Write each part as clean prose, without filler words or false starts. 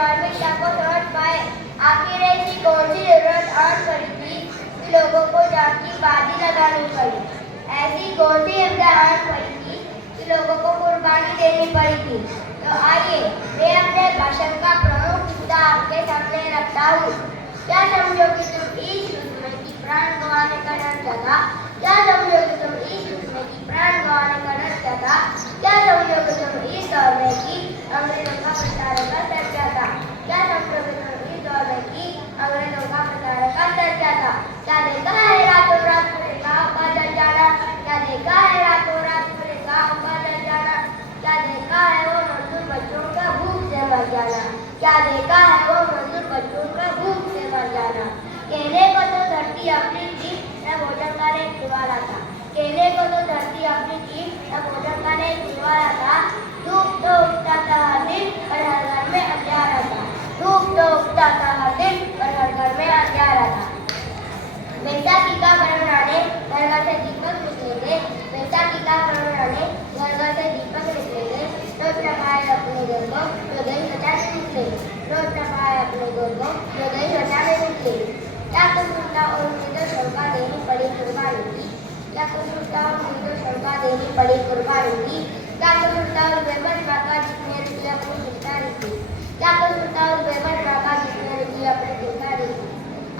मानवीयता को समझ पाए। आखिर ऐसी कौन सी जरूरत आन पड़ी थी कि लोगों को जान की बाजी लगानी पड़ी। ऐसी कौन सी आपदा आन पड़ी थी कि लोगों को कुर्बानी देनी पड़ी थी। तो आइए मैं अपने भाषण का प्रमुख मुद्दा आपके सामने रखता हूँ। क्या समझोगे तुम इस युद्ध में कि प्राण गंवाने का डर क्या था? क्या समझोगे तुम इस युद्ध में कि प्राण गंवाने का डर क्या था? क्या समझोगे तुम इस दौर में कि अंग्रेजों का प्रताड़ना का डर क्या था? क्या समझोगे तुम इस दौर में कि अंग्रेजों का प्रताड़ना का डर क्या था? क्या देखा है रातों रात पूरे गाँव का जल जाना? क्या देखा है रातों रात पूरे गाँव का जल जाना? क्या देखा है वो मजदूर बच्चों का भूख से मर जाना? क्या देखा है वो मजदूर बच्चों का भूख से मर जाना? कहने को तो धरती अपनी थी, न भोजन का एक दिवाला था। कहने को तो धरती अपनी थी, न भोजन का एक दिवाला था। धूप तो उगता था हर दिन, पर हर घर में अंधियारा था। धूप तो उगता था हर दिन, पर हर घर में अंधियारा था। बैसाखी का पर्व मनाने घर घर से दीपक निकलेंगे। बैसाखी का पर्व मनाने घर घर से दीपक निकलेंगे। रोज नहाए अपने घर को जो दही सजाने निकले। रोज नहाए अपने घर को जो दही सजाने निकले। क्या कुछ उल्टा और मुझे तो शंका देनी पड़ी कुर्बानी की। क्या कुछ उल्टा और मुझे तो शंका देनी पड़ी कुर्बानी की। क्या कुछ उल्टा और बेबस माता जिसने रुकी अपनी गिरफ्तारी की। क्या कुछ उल्टा और बेबस माता जिसने रुकी अपनी गिरफ्तारी की।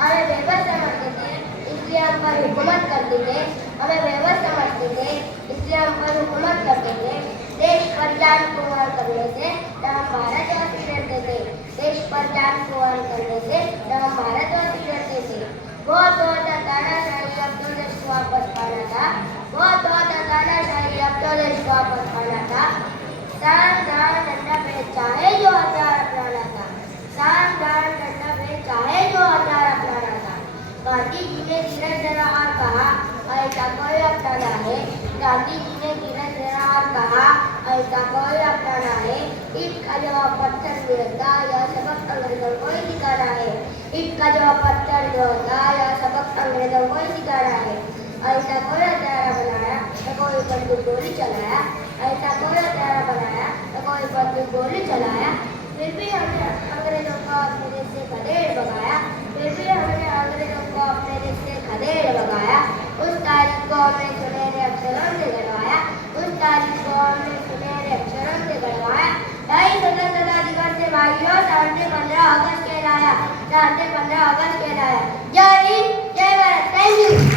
हमें बेबस समझते थे इसलिए हम पर हुकूमत करते थे। हमें बेबस समझते थे इसलिए हम पर हुकूमत करते थे। देश पर जान कुर्बान करने से न हम भारतवासी डरते थे। देश पर जान कुर्बान करने से न हम भारतवासी डरते थे। बहुत था तानाशाही, अब तो देश को वापस पाना था। बहुत था तानाशाही, अब तो देश को वापस पाना था। दान दान डंडा पे चाहे जो हथियार अपनाना था। दान दान डंडा पे चाहे जो हथियार अपनाना था। गांधी जी ने धीरज धरा और कहा ऐसा कोई अपनाना है। गांधी जी ने धीरज धरा और कहा ऐसा कोई अपनाना है। ईट का जवाब पत्थर मिलता, यह सबक अंग्रेजों को ही सिखाना है। ईट का जवाब पत्थर मिलता, यह सबक अंग्रेजों को ही सिखाना है। ऐसा कोई हथियारा बनाया तो कोई बंदूक गोली चलाया। ऐसा कोई हथियारा बनाया तो कोई बंदूक गोली चलाया। फिर भी हमने अंग्रेजों को अपने देश से खदेड़ भगाया। फिर भी हमने अंग्रेजों को अपने देश से खदेड़ भगाया। उस तारीख को हमने सुनहरे अक्षरों से गढ़वाया। उस तारीख को हमने सुनहरे अक्षरों से गढ़वाया। ढाई स्वतंत्रता दिवस से भाइयों साढ़े 15 अगस्त कहलाया। साढ़े 15 अगस्त कहलाया। जय हिंद, जय भारत। Thank you.